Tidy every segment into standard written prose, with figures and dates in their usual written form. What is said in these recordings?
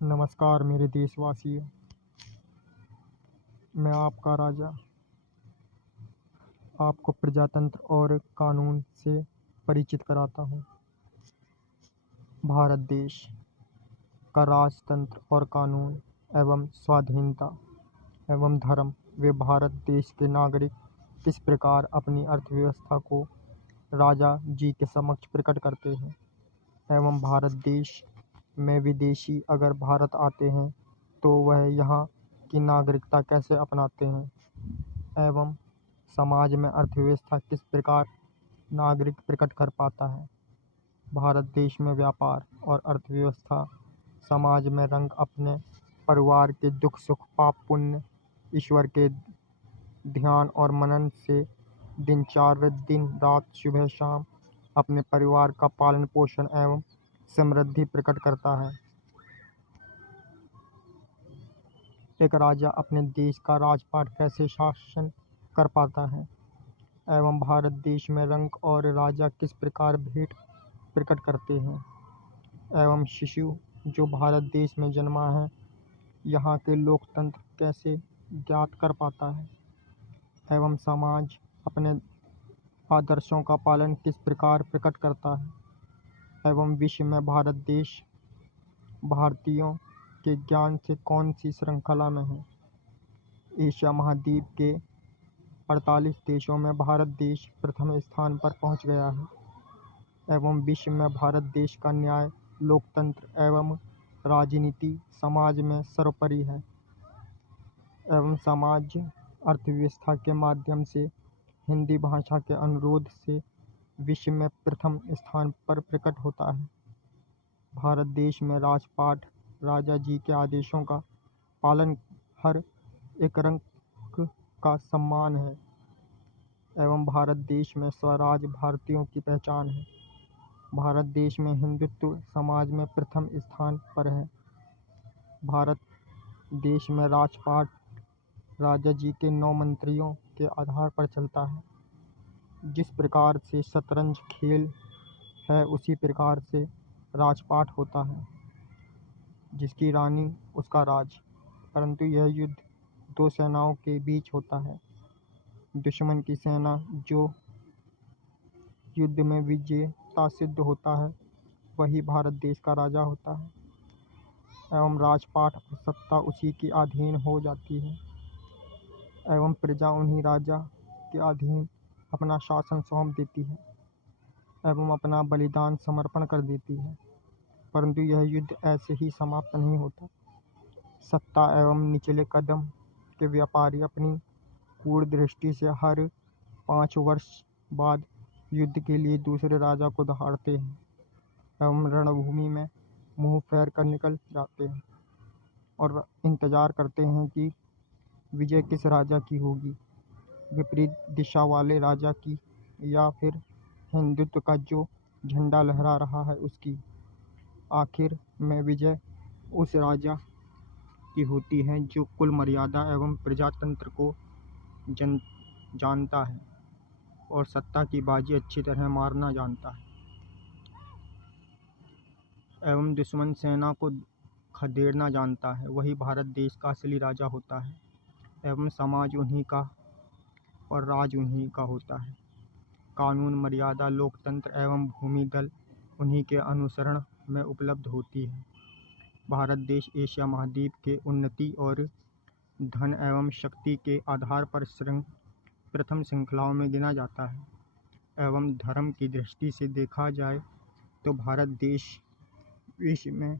नमस्कार मेरे देशवासियों। मैं आपका राजा आपको प्रजातंत्र और कानून से परिचित कराता हूँ। भारत देश का राजतंत्र और कानून एवं स्वाधीनता एवं धर्म वे भारत देश के नागरिक किस प्रकार अपनी अर्थव्यवस्था को राजा जी के समक्ष प्रकट करते हैं एवं भारत देश में विदेशी अगर भारत आते हैं तो वह यहाँ की नागरिकता कैसे अपनाते हैं एवं समाज में अर्थव्यवस्था किस प्रकार नागरिक प्रकट कर पाता है। भारत देश में व्यापार और अर्थव्यवस्था समाज में रंग अपने परिवार के दुख सुख पाप पुण्य ईश्वर के ध्यान और मनन से दिनचर्या दिन रात सुबह शाम अपने परिवार का पालन पोषण एवं समृद्धि प्रकट करता है। एक राजा अपने देश का राजपाट कैसे शासन कर पाता है एवं भारत देश में रंग और राजा किस प्रकार भेंट प्रकट करते हैं एवं शिशु जो भारत देश में जन्मा है यहाँ के लोकतंत्र कैसे ज्ञात कर पाता है एवं समाज अपने आदर्शों का पालन किस प्रकार प्रकट करता है एवं विश्व में भारत देश भारतीयों के ज्ञान से कौन सी श्रृंखला में है। एशिया महाद्वीप के 48 देशों में भारत देश प्रथम स्थान पर पहुंच गया है एवं विश्व में भारत देश का न्याय लोकतंत्र एवं राजनीति समाज में सर्वोपरि है एवं समाज अर्थव्यवस्था के माध्यम से हिंदी भाषा के अनुरोध से विश्व में प्रथम स्थान पर प्रकट होता है। भारत देश में राजपाट राजा जी के आदेशों का पालन हर एक रंग का सम्मान है एवं भारत देश में स्वराज भारतीयों की पहचान है। भारत देश में हिंदुत्व समाज में प्रथम स्थान पर है। भारत देश में राजपाट राजा जी के 9 मंत्रियों के आधार पर चलता है। जिस प्रकार से शतरंज खेल है उसी प्रकार से राजपाट होता है, जिसकी रानी उसका राज। परंतु यह युद्ध 2 सेनाओं के बीच होता है। दुश्मन की सेना जो युद्ध में विजेता सिद्ध होता है वही भारत देश का राजा होता है एवं राजपाट और सत्ता उसी के अधीन हो जाती है एवं प्रजा उन्हीं राजा के अधीन अपना शासन सौंप देती है एवं अपना बलिदान समर्पण कर देती है। परंतु यह युद्ध ऐसे ही समाप्त नहीं होता। सत्ता एवं निचले कदम के व्यापारी अपनी कूट दृष्टि से हर 5 वर्ष बाद युद्ध के लिए दूसरे राजा को दहाड़ते हैं एवं रणभूमि में मुंह फेर कर निकल जाते हैं और इंतजार करते हैं कि विजय किस राजा की होगी, विपरीत दिशा वाले राजा की या फिर हिंदुत्व का जो झंडा लहरा रहा है उसकी। आखिर में विजय उस राजा की होती है जो कुल मर्यादा एवं प्रजातंत्र को जानता है और सत्ता की बाजी अच्छी तरह मारना जानता है एवं दुश्मन सेना को खदेड़ना जानता है। वही भारत देश का असली राजा होता है एवं समाज उन्हीं का और राज उन्हीं का होता है। कानून मर्यादा लोकतंत्र एवं भूमि दल उन्हीं के अनुसरण में उपलब्ध होती है। भारत देश एशिया महाद्वीप के उन्नति और धन एवं शक्ति के आधार पर प्रथम श्रृंखलाओं में गिना जाता है एवं धर्म की दृष्टि से देखा जाए तो भारत देश विश्व में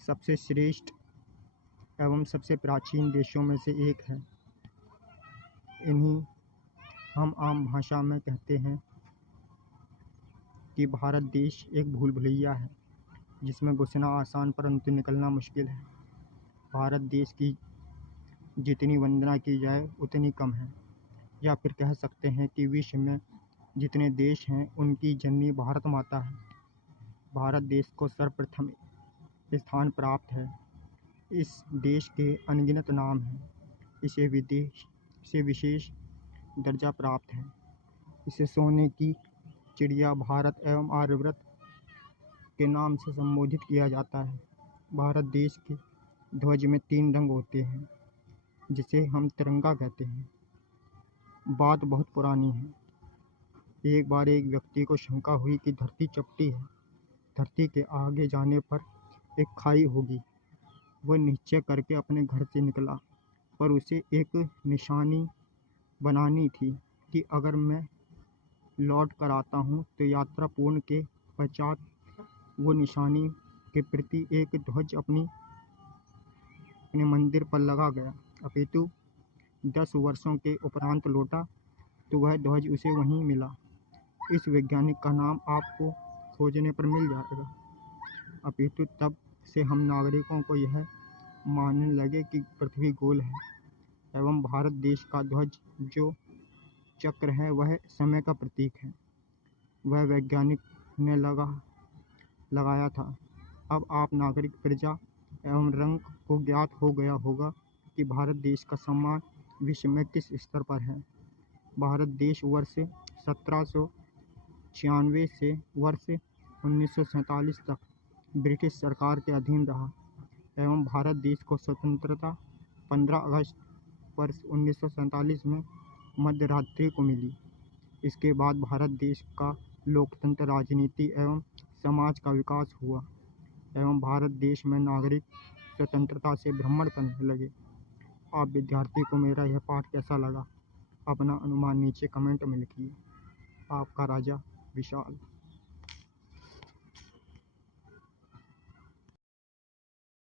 सबसे श्रेष्ठ एवं सबसे प्राचीन देशों में से एक है। इन्हीं हम आम भाषा में कहते हैं कि भारत देश एक भूल भुलैया है जिसमें घुसना आसान परंतु निकलना मुश्किल है। भारत देश की जितनी वंदना की जाए उतनी कम है, या फिर कह सकते हैं कि विश्व में जितने देश हैं उनकी जननी भारत माता है। भारत देश को सर्वप्रथम स्थान प्राप्त है। इस देश के अनगिनत नाम हैं। इसे विशेष दर्जा प्राप्त है। इसे सोने की चिड़िया भारत एवं आर्यव्रत के नाम से संबोधित किया जाता है। भारत देश के ध्वज में 3 रंग होते हैं जिसे हम तिरंगा कहते हैं। बात बहुत पुरानी है। एक बार एक व्यक्ति को शंका हुई कि धरती चपटी है, धरती के आगे जाने पर एक खाई होगी। वह निश्चय करके अपने घर से निकला, पर उसे एक निशानी बनानी थी कि अगर मैं लौट कर आता हूँ तो यात्रा पूर्ण के पश्चात वो निशानी के प्रति एक ध्वज अपने मंदिर पर लगा गया। अपितु 10 वर्षों के उपरांत लौटा तो वह ध्वज उसे वहीं मिला। इस वैज्ञानिक का नाम आपको खोजने पर मिल जाएगा। अपितु तब से हम नागरिकों को यह मानने लगे कि पृथ्वी गोल है एवं भारत देश का ध्वज जो चक्र है वह समय का प्रतीक है। वह वैज्ञानिक ने लगाया था। अब आप नागरिक प्रजा एवं रंग को ज्ञात हो गया होगा कि भारत देश का सम्मान विश्व में किस स्तर पर है। भारत देश वर्ष 1796 से वर्ष 1947 तक ब्रिटिश सरकार के अधीन रहा एवं भारत देश को स्वतंत्रता 15 अगस्त वर्ष 1947 में मध्य रात्रि को मिली। इसके बाद भारत देश का लोकतंत्र, राजनीति एवं समाज का विकास हुआ एवं भारत देश में नागरिक स्वतंत्रता से भ्रमण करने लगे। आप विद्यार्थी को मेरा यह पाठ कैसा लगा? अपना अनुमान नीचे कमेंट में लिखिए। आपका राजा विशाल।